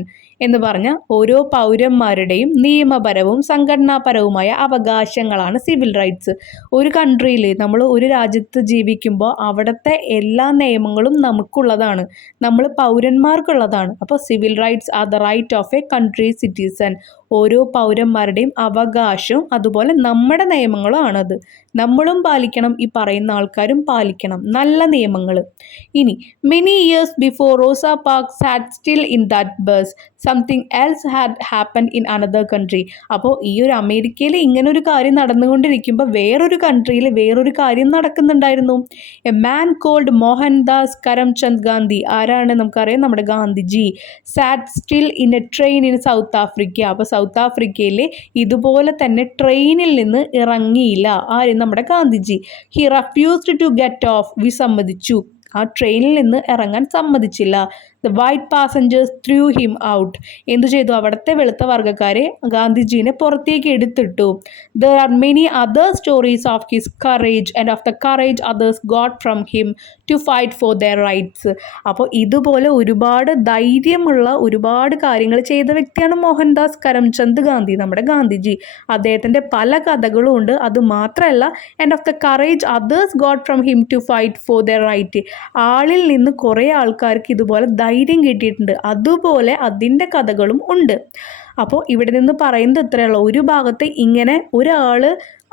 എന്ന് പറഞ്ഞ ഓരോ പൗരന്മാരുടെയും നിയമപരവും സംഘടനാപരവുമായ അവകാശങ്ങളാണ് സിവിൽ റൈറ്റ്സ്. ഒരു കൺട്രിയിൽ, നമ്മൾ ഒരു രാജ്യത്ത് ജീവിക്കുമ്പോൾ അവിടുത്തെ എല്ലാ നിയമങ്ങളും നമുക്കുള്ളതാണ്, നമ്മൾ പൗരന്മാർക്കുള്ളതാണ്. അപ്പോൾ civil rights are the right of a country citizen. ഓരോ പൗരന്മാരുടെയും അവകാശവും അതുപോലെ നമ്മുടെ നിയമങ്ങളും ആണത്. നമ്മളും പാലിക്കണം, ഈ പറയുന്ന ആൾക്കാരും പാലിക്കണം നല്ല നിയമങ്ങൾ. ഇനി many years before Rosa Park sat still in that bus, something else had happened in another country. അപ്പോൾ ഈ ഒരു അമേരിക്കയിൽ ഇങ്ങനൊരു കാര്യം നടന്നുകൊണ്ടിരിക്കുമ്പോൾ വേറൊരു കൺട്രിയിൽ വേറൊരു കാര്യം നടക്കുന്നുണ്ടായിരുന്നു. A man called Mohandas Karamchand Gandhi. ആരാണ്? നമുക്കറിയാം, നമ്മുടെ Gandhiji. Sat still in a train in South Africa. അപ്പോൾ സൗത്ത് ആഫ്രിക്കയിൽ ഇതുപോലെ തന്നെ ട്രെയിനിൽ നിന്ന് ഇറങ്ങിയില്ല ആര്? നമ്മുടെ Gandhiji. He refused to get off. വിസമ്മതിച്ചു, ആ ട്രെയിനിൽ നിന്ന് ഇറങ്ങാൻ സമ്മതിച്ചില്ല. The white passengers threw him out. എന്തു ചെയ്തു? അവിടുത്തെ വെളുത്ത വർഗ്ഗക്കാരെ ഗാന്ധിജീനെ പുറത്തേക്ക് എടുത്തിട്ടു. There are many other stories of his courage and of the courage others got from him to fight for their rights. അപ്പോൾ ഇതുപോലെ ഒരുപാട് ധൈര്യമുള്ള ഒരുപാട് കാര്യങ്ങൾ ചെയ്ത വ്യക്തിയാണ് മോഹൻദാസ് കരംചന്ദ് ഗാന്ധി, നമ്മുടെ ഗാന്ധിജി. അദ്ദേഹത്തിൻ്റെ പല കഥകളും ഉണ്ട്. അതുമാത്രമല്ല, and of the courage others got from him to fight for their right. ആളിൽ നിന്ന് കുറേ ആൾക്കാർക്ക് ഇതുപോലെ ധൈര്യം കിട്ടിയിട്ടുണ്ട്. അതുപോലെ അതിൻ്റെ കഥകളും ഉണ്ട്. അപ്പോൾ ഇവിടെ നിന്ന് പറയുന്നത് ഇത്രയുള്ള ഒരു ഭാഗത്ത് ഇങ്ങനെ ഒരാൾ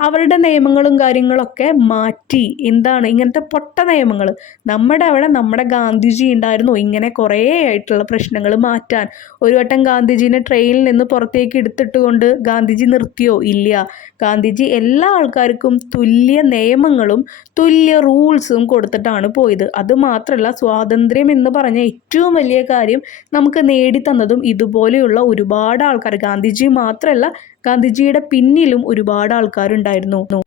അവരുടെ നിയമങ്ങളും കാര്യങ്ങളൊക്കെ മാറ്റി. എന്താണ് ഇങ്ങനത്തെ പൊട്ട നിയമങ്ങൾ? നമ്മുടെ അവിടെ നമ്മുടെ ഗാന്ധിജി ഉണ്ടായിരുന്നു ഇങ്ങനെ കുറേ ആയിട്ടുള്ള പ്രശ്നങ്ങൾ മാറ്റാൻ. ഒരു വട്ടം ഗാന്ധിജീനെ ട്രെയിനിൽ നിന്ന് പുറത്തേക്ക് എടുത്തിട്ടുകൊണ്ട് ഗാന്ധിജി നിർത്തിയോ? ഇല്ല. ഗാന്ധിജി എല്ലാ ആൾക്കാർക്കും തുല്യ നിയമങ്ങളും തുല്യ റൂൾസും കൊടുത്തിട്ടാണ് പോയത്. അതുമാത്രമല്ല, സ്വാതന്ത്ര്യം എന്ന് പറഞ്ഞ ഏറ്റവും വലിയ കാര്യം നമുക്ക് നേടിത്തന്നതും ഇതുപോലെയുള്ള ഒരുപാട് ആൾക്കാർ. ഗാന്ധിജി മാത്രമല്ല, ഗാന്ധിജിയുടെ പിന്നിലും ഒരുപാട് ആൾക്കാരുണ്ടായിരുന്നു.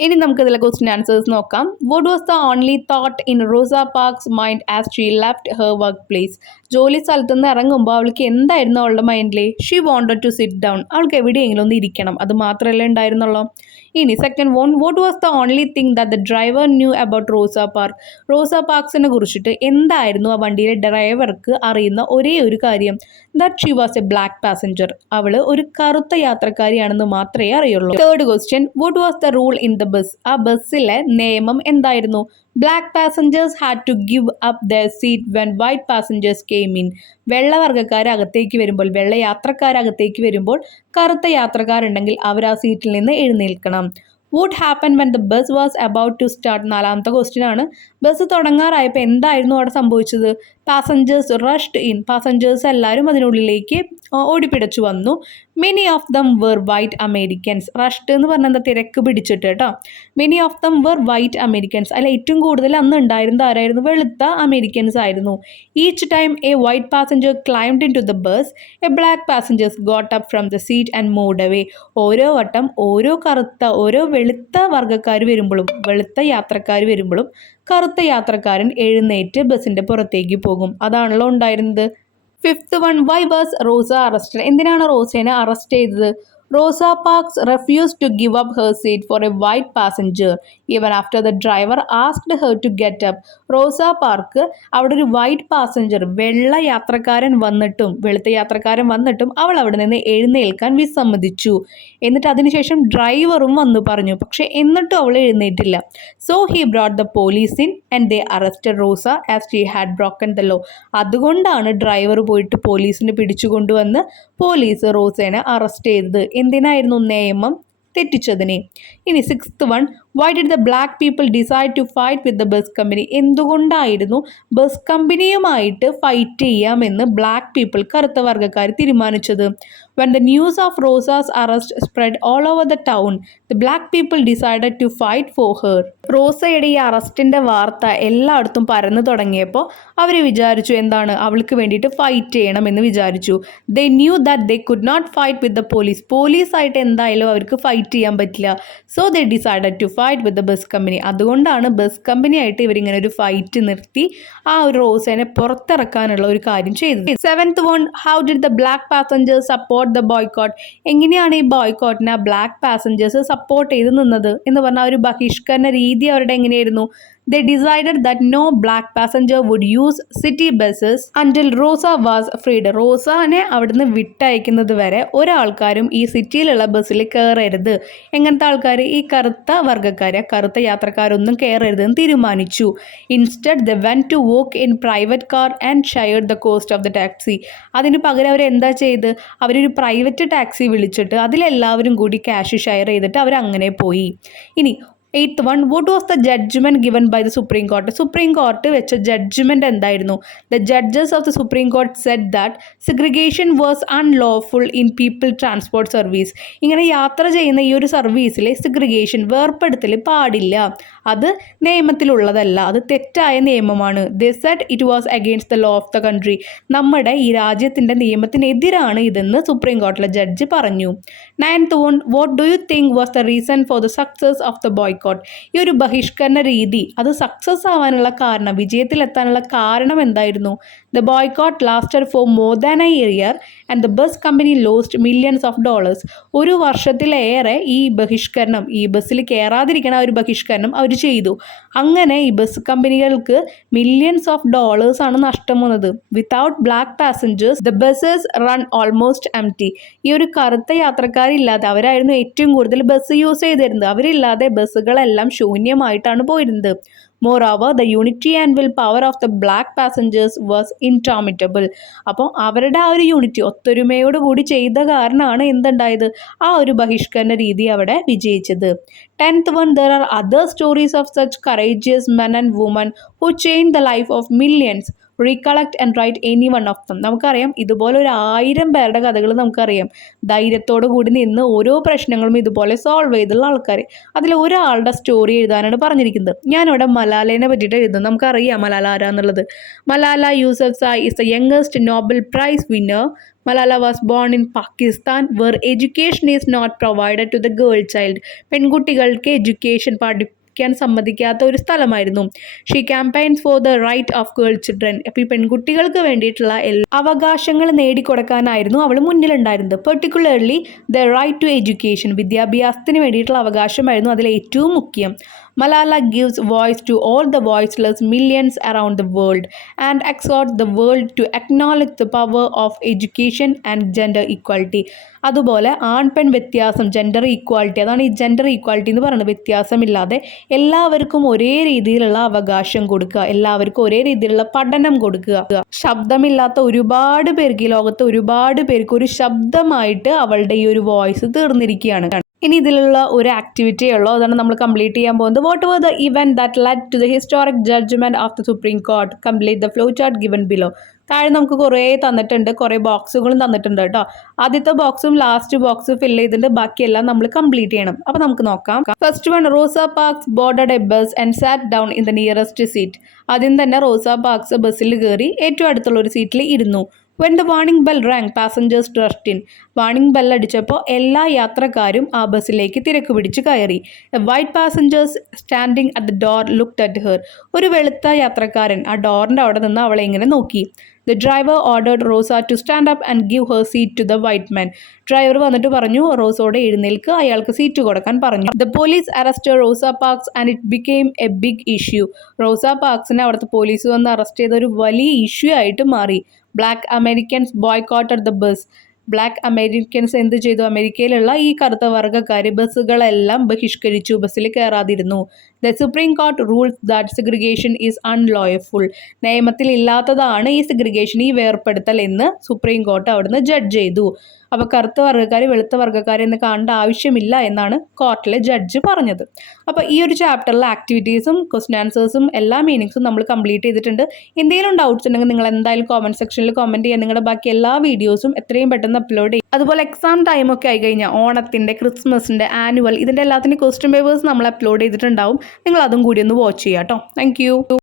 ഇനി നമുക്ക് ഇതിലെ ക്വസ്റ്റ്യൻ ആൻസേഴ്സ് നോക്കാം. What was the only thought in Rosa Parks mind as she left her work place? ജോലി സ്ഥലത്ത് നിന്ന് ഇറങ്ങുമ്പോൾ അവൾക്ക് എന്തായിരുന്നു അവളുടെ മൈൻഡിൽ? She wanted to sit down. അവൾക്ക് എവിടെയെങ്കിലും ഒന്ന് ഇരിക്കണം, അത് മാത്രമല്ലേ ഉണ്ടായിരുന്നുള്ളൂ. ഇനി second one, what was the only thing that the driver knew about Rosa Park? റോസ പാർക്സിനെ കുറിച്ചിട്ട് എന്തായിരുന്നു ആ വണ്ടിയിലെ ഡ്രൈവർക്ക് അറിയുന്ന ഒരേ ഒരു കാര്യം? That she was a black passenger. അവൾ ഒരു കറുത്ത യാത്രക്കാരിയാണെന്ന് മാത്രമേ അറിയുള്ളൂ. Third question, what was the rule in the bus? ആ ബസ്സിലെ നിയമം എന്തായിരുന്നു? Black passengers had to give up their seat when white passengers came in. വെള്ള യാത്രക്കാരകത്തേക്ക് വരുമ്പോൾ കറുത്ത യാത്രക്കാരുണ്ടെങ്കിൽ അവർ ആ സീറ്റിൽ നിന്ന് എഴുന്നേൽക്കണം. Would happen when the bus was about to start? നാലാമത്തെ ക്വസ്റ്റ്യൻ ആണ്. ബസ് തുടങ്ങാറായപ്പോൾ എന്തായിരുന്നു അവിടെ സംഭവിച്ചത്? Passengers rushed in. പാസഞ്ചേഴ്സ് എല്ലാവരും അതിനുള്ളിലേക്ക് ഓടിപ്പിടച്ചു വന്നു. Many of them were white Americans. Rushed എന്ന് പറഞ്ഞാൽ എന്താ? തിരക്ക് പിടിച്ചിട്ട് കേട്ടോ. Many of them were white Americans. അല്ല, ഏറ്റവും കൂടുതൽ അന്ന് ഉണ്ടായിരുന്നത് ആരായിരുന്നു? വെളുത്ത അമേരിക്കൻസ് ആയിരുന്നു. Each time a white passenger climbed in to the bus, a black passengers got up from the seat and moved away. ഓരോ വട്ടം ഓരോ വെളുത്ത വർഗ്ഗക്കാർ വരുമ്പോഴും, വെളുത്ത യാത്രക്കാർ വരുമ്പോഴും കറുത്ത യാത്രക്കാരൻ എഴുന്നേറ്റ് ബസ്സിൻ്റെ പുറത്തേക്ക് പോകും. അതാണല്ലോ ഉണ്ടായിരുന്നത്. Fifth one, why was Rosa arrested? എന്തിനാണ് റോസേനെ അറസ്റ്റ് ചെയ്തത്? Rosa Parks refused to give up her seat for a white passenger even after the driver asked her to get up. Rosa Park അവിടെ ഒരു വൈറ്റ് പാസഞ്ചർ, വെള്ള യാത്രക്കാരൻ വന്നിട്ടും അവൾ അവിടെ നിന്ന് എഴുന്നേൽക്കാൻ വിസമ്മതിച്ചു. എന്നിട്ട് അതിനുശേഷം ഡ്രൈവറും വന്നു പറഞ്ഞു, പക്ഷെ എന്നിട്ടും അവൾ എഴുന്നേറ്റില്ല. So he brought the police in and they arrested Rosa as she had broken the law. അതുകൊണ്ടാണ് ഡ്രൈവർ പോയിട്ട് പോലീസിനെ പിടിച്ചുകൊണ്ടുവന്ന് പോലീസ് റോസേനെ അറസ്റ്റ് ചെയ്തത്. എന്തിനായിരുന്നു? നിയമം തെറ്റിച്ചതിനെ. ഇനി sixth one, why did the black people decide to fight with the bus company? എന്തുകൊണ്ടായിരുന്നു bus കമ്പനിയുമായിട്ട് ഫൈറ്റ് ചെയ്യാമെന്ന് ബ്ലാക്ക് പീപ്പിൾ കറുത്ത വർഗ്ഗക്കാർ തീരുമാനിച്ചത്? When the news of Rosa's arrest spread all over the town, the black people decided to fight for her. റോസയുടെ ഈ അറസ്റ്റിൻ്റെ വാർത്ത എല്ലായിടത്തും പരന്നു തുടങ്ങിയപ്പോൾ അവർ വിചാരിച്ചു എന്താണ്, അവൾക്ക് വേണ്ടിയിട്ട് ഫൈറ്റ് ചെയ്യണമെന്ന് വിചാരിച്ചു. They knew that they could not fight with the police. പോലീസായിട്ട് എന്തായാലും അവർക്ക് ഫൈറ്റ് ചെയ്യാൻ പറ്റില്ല. So they decided to fight with the bus company. അതുകൊണ്ടാണ് ബസ് കമ്പനിയായിട്ട് ഇവരിങ്ങനെ ഒരു ഫൈറ്റ് നിർത്തി ആ ഒരു റോസേനെ പുറത്തിറക്കാനുള്ള ഒരു കാര്യം ചെയ്തത്. 7th one, how did the black passengers support the boycott? എങ്ങനെയാണ് ഈ ബോയ്ക്കോട്ടിനെ ബ്ലാക്ക് പാസഞ്ചേഴ്സ് സപ്പോർട്ട് ചെയ്ത് നിന്നത് എന്ന് പറഞ്ഞാൽ ഒരു ബഹിഷ്കരണ രീതി അവരുടെ എങ്ങനെയായിരുന്നു? They decided that no black passenger would use city buses until Rosa was freed. റോസാനെ അവിടുന്ന് വിട്ടയക്കുന്നത് വരെ ഒരാൾക്കാരും ഈ സിറ്റിയിലുള്ള ബസ്സിൽ കയറരുത്. എങ്ങനത്തെ ആൾക്കാർ? ഈ കറുത്ത വർഗ്ഗക്കാർ, കറുത്ത യാത്രക്കാരൊന്നും കയറരുതെന്ന് തീരുമാനിച്ചു. Instead they went to walk in private car and shared the cost of the taxi. അതിന് പകരം അവർ എന്താ ചെയ്ത്? അവരൊരു പ്രൈവറ്റ് ടാക്സി വിളിച്ചിട്ട് അതിലെല്ലാവരും കൂടി ക്യാഷ് ഷെയർ ചെയ്തിട്ട് അവരങ്ങനെ പോയി. ഇനി 8th one, what was the judgment given by the Supreme Court? Supreme court വെച്ച ജഡ്ജ്മെന്റ് എന്തായിരുന്നു? The judges of the Supreme Court said that segregation was unlawful in people transport service. ഇങ്ങനെ യാത്ര ചെയ്യുന്ന ഈ ഒരു സർവീസിൽ segregation, വേർപ്പെടുത്തൽ പാടില്ല. അത് നിയമത്തിലുള്ളതല്ല, അത് തെറ്റായ നിയമമാണ്. They said it was against the law of the country. നമ്മുടെ ഈ രാജ്യത്തിൻ്റെ നിയമത്തിനെതിരാണ് ഇതെന്ന് സുപ്രീം കോർട്ടിലെ ജഡ്ജ് പറഞ്ഞു. 9th one, what do you think was the reason for the success of the boycott? ഈ ഒരു ബഹിഷ്കരണ രീതി അത് സക്സസ് ആവാനുള്ള കാരണം, വിജയത്തിലെത്താനുള്ള കാരണം എന്തായിരുന്നു? The boycott lasted for more than a year and the bus company lost millions of dollars. ഒരു വർഷത്തിലേറെ ഈ ബഹിഷ്കരണം, ഈ ബസ്സിൽ കയറാതിരിക്കണ ഒരു ബഹിഷ്കരണം അവർ ചെയ്തു. അങ്ങനെ ഈ ബസ് കമ്പനികൾക്ക് മില്യൺസ് ഓഫ് ഡോളേഴ്സ് ആണ് നഷ്ടം വന്നത്. Without black passengers the buses run almost empty. ഈ ഒരു കറുത്ത യാത്രക്കാരില്ലാതെ, അവരായിരുന്നു ഏറ്റവും കൂടുതൽ ബസ് യൂസ് ചെയ്തിരുന്നത്, അവരില്ലാതെ ബസ്സുകളെല്ലാം ശൂന്യമായിട്ടാണ് പോയിരുന്നത്. Moreover, the unity and will power of the black passengers was indomitable. അപ്പോൾ അവരുടെ ആ ഒരു യൂണിറ്റി, ഒത്തൊരുമയോടുകൂടി ചെയ്ത കാരണമാണ് എന്തുണ്ടായത്? ആ ഒരു ബഹിഷ്കരണ രീതി അവിടെ വിജയിച്ചത്. 10th one, there are other stories of such courageous men and women who changed the life of millions. Recollect and write any one of them. നമുക്കറിയാം ഇതുപോലെ 1000 പേരുടെ കഥകൾ നമുക്കറിയാം. ധൈര്യത്തോടു കൂടി നിന്ന് ഓരോ പ്രശ്നങ്ങളും ഇതുപോലെ സോൾവ് ചെയ്തുള്ള ആൾക്കാർ. അതിൽ ഒരാളുടെ സ്റ്റോറി എഴുതാനാണ് പറഞ്ഞിരിക്കുന്നത്. ഞാനിവിടെ മലാലേനെ പറ്റിയിട്ട് എഴുതുന്നത്. നമുക്കറിയാം മലാല ആരാന്നുള്ളത്. Malala Yousafzai is the youngest Nobel Prize winner. Malala was born in Pakistan where education is not provided to the girl child. പെൺകുട്ടികൾക്ക് എഡ്യൂക്കേഷൻ പഠിക്കാൻ സമ്മതിക്കാത്ത ഒരു സ്ഥലമായിരുന്നു. She campaigns for the right of girl children. അപ്പോൾ ഈ പെൺകുട്ടികൾക്ക് വേണ്ടിയിട്ടുള്ള എല്ലാ അവകാശങ്ങൾ നേടിക്കൊടുക്കാനായിരുന്നു അവൾ മുന്നിലുണ്ടായിരുന്നത്. Particularly the right to education, വിദ്യാഭ്യാസത്തിന് വേണ്ടിയിട്ടുള്ള അവകാശമായിരുന്നു അതിൽ ഏറ്റവും മുഖ്യം. Malala gives voice to all the voiceless millions around the world and exhorts the world to acknowledge the power of education and gender equality. അതുപോലെ ആൺപെൺ വ്യത്യാസം, ജെൻഡർ ഈക്വാലിറ്റി, അതാണ് ഈ gender equality എന്ന് പറയുന്നത്. വ്യത്യാസമില്ലാതെ എല്ലാവർക്കും ഒരേ രീതിയിലുള്ള അവകാശം കൊടുക്കുക, എല്ലാവർക്കും ഒരേ രീതിയിലുള്ള പഠനം കൊടുക്കുക. ശബ്ദമില്ലാത്ത ഒരുപാട് പേർക്ക്, ഈ ലോകത്ത് ഒരുപാട് പേർക്ക് ഒരു ശബ്ദമായിട്ട് അവളുടെ ഈ ഒരു വോയിസ് തീർന്നിരിക്കുകയാണ്. ഇനി ഇതിലുള്ള ഒരു ആക്ടിവിറ്റി ഉള്ളൂ, അതാണ് നമ്മൾ കംപ്ലീറ്റ് ചെയ്യാൻ പോകുന്നത്. What were the event that led to the historic judgment of the supreme Court? Complete the flow chart given below. താഴെ നമുക്ക് കുറേ തന്നിട്ടുണ്ട്, കുറേ ബോക്സുകളും തന്നിട്ടുണ്ട് കേട്ടോ. ആദ്യത്തെ ബോക്സും ലാസ്റ്റ് ബോക്സും ഫിൽ ചെയ്തിട്ട് ബാക്കിയെല്ലാം നമ്മൾ കംപ്ലീറ്റ് ചെയ്യണം. അപ്പോൾ നമുക്ക് നോക്കാം. First one, Rosa Parks boarded a bus and sat down in the nearest seat. ആദ്യം തന്നെ റോസ പാർക്സ് ബസ്സിൽ കയറി ഏറ്റവും അടുത്തുള്ള ഒരു സീറ്റിൽ ഇരുന്നു. When the warning bell rang, passengers rushed in. Warning bell അടിച്ചപ്പോൾ എല്ലാ യാത്രക്കാരും ആ ബസ്സിലേക്ക് തിരക്ക് പിടിച്ച് കയറി. White passengers standing at the door looked at her. ഒരു വെളുത്ത യാത്രക്കാരൻ ആ ഡോറിൻ്റെ അവിടെ നിന്ന് അവളെ ഇങ്ങനെ നോക്കി. The driver ordered Rosa to stand up and give her seat to the white man. Driver വന്നിട്ട് പറഞ്ഞു റോസോടെ എഴുന്നേൽക്ക്, അയാൾക്ക് സീറ്റ് കൊടുക്കാൻ പറഞ്ഞു. The police arrested Rosa Parks and it became a big issue. റോസ പാർക്സിനെ അവിടുത്തെ പോലീസ് വന്ന് അറസ്റ്റ് ചെയ്ത ഒരു വലിയ ഇഷ്യൂ ആയിട്ട് മാറി. Black Americans boycotted the bus. Black Americans എന്ത് ചെയ്തു? അമേരിക്കയിലുള്ള ഈ കറുത്ത വർഗ്ഗക്കാർ ബസ്സുകളെല്ലാം ബഹിഷ്കരിച്ചു, ബസ്സിൽ കയറാതിരുന്നു. The supreme court rules that segregation is unlawful. നിയമത്തിൽ ഇല്ലാത്തതാണ് ഈ സെഗ്രിഗേഷൻ, ഈ വേർപ്പെടുത്തൽ എന്ന് സുപ്രീം കോർട്ട് അവിടുന്ന് ജഡ്ജ് ചെയ്തു. അപ്പോൾ കറുത്ത വർഗ്ഗക്കാർ വെളുത്ത വർഗ്ഗക്കാർ എന്ന് കാണേണ്ട ആവശ്യമില്ല എന്നാണ് കോർട്ടിലെ ജഡ്ജ് പറഞ്ഞത്. അപ്പോൾ ഈ ഒരു ചാപ്റ്ററിലെ ആക്ടിവിറ്റീസും ക്വസ്റ്റ്യൻ ആൻസേഴ്സും എല്ലാ മീനിങ്സും നമ്മൾ കംപ്ലീറ്റ് ചെയ്തിട്ടുണ്ട്. എന്തെങ്കിലും ഡൗട്ട്സ് ഉണ്ടെങ്കിൽ നിങ്ങൾ എന്തായാലും കോമൻറ്റ് സെക്ഷനിൽ കമൻറ്റ് ചെയ്യുക. നിങ്ങളുടെ ബാക്കി എല്ലാ വീഡിയോസും എത്രയും പെട്ടെന്ന് അപ്ലോഡ് ചെയ്യും. അതുപോലെ എക്സാം ടൈമൊക്കെ ആയി കഴിഞ്ഞാൽ ഓണത്തിൻ്റെ, ക്രിസ്മസിൻ്റെ, ആനുവൽ ഇതിൻ്റെ എല്ലാത്തിൻ്റെ ക്വസ്റ്റ്യൻ പേപ്പേഴ്സ് നമ്മൾ അപ്ലോഡ് ചെയ്തിട്ടുണ്ടാവും. നിങ്ങൾ അതും കൂടി ഒന്ന് വാച്ച് ചെയ്യുക കേട്ടോ. താങ്ക്